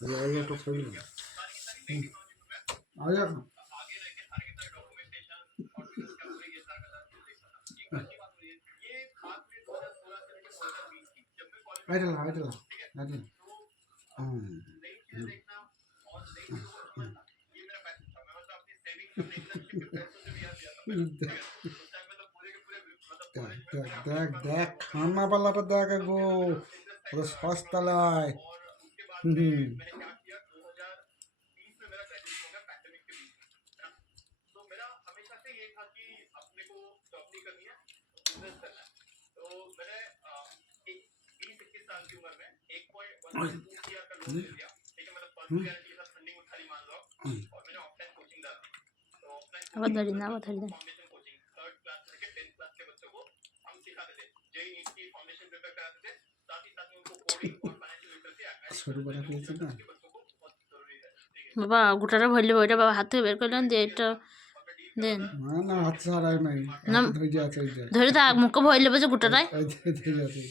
ये तो सही है। आ जा ना। आइटल आइटल आइटल देख देख खाना वाला तो देख गो वो सस्ता लाए। আবার ধরি না, আবার ধরি না। শুরু করা ফেলেছি না। বাবা গোটাটা ভরলে ওইটা বাবা হাত থেকে বের করলেন যে এটা দেন না না হাত ছাড়াই নাই, না হাতে ধরে আছে ওই যে। ধরে তো মুখে ভরলে বলছে গোটাটায় এই যে ধরে আছে।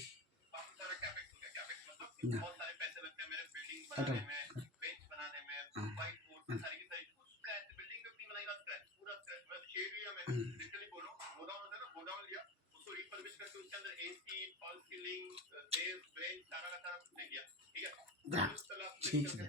না এটা ठीक है।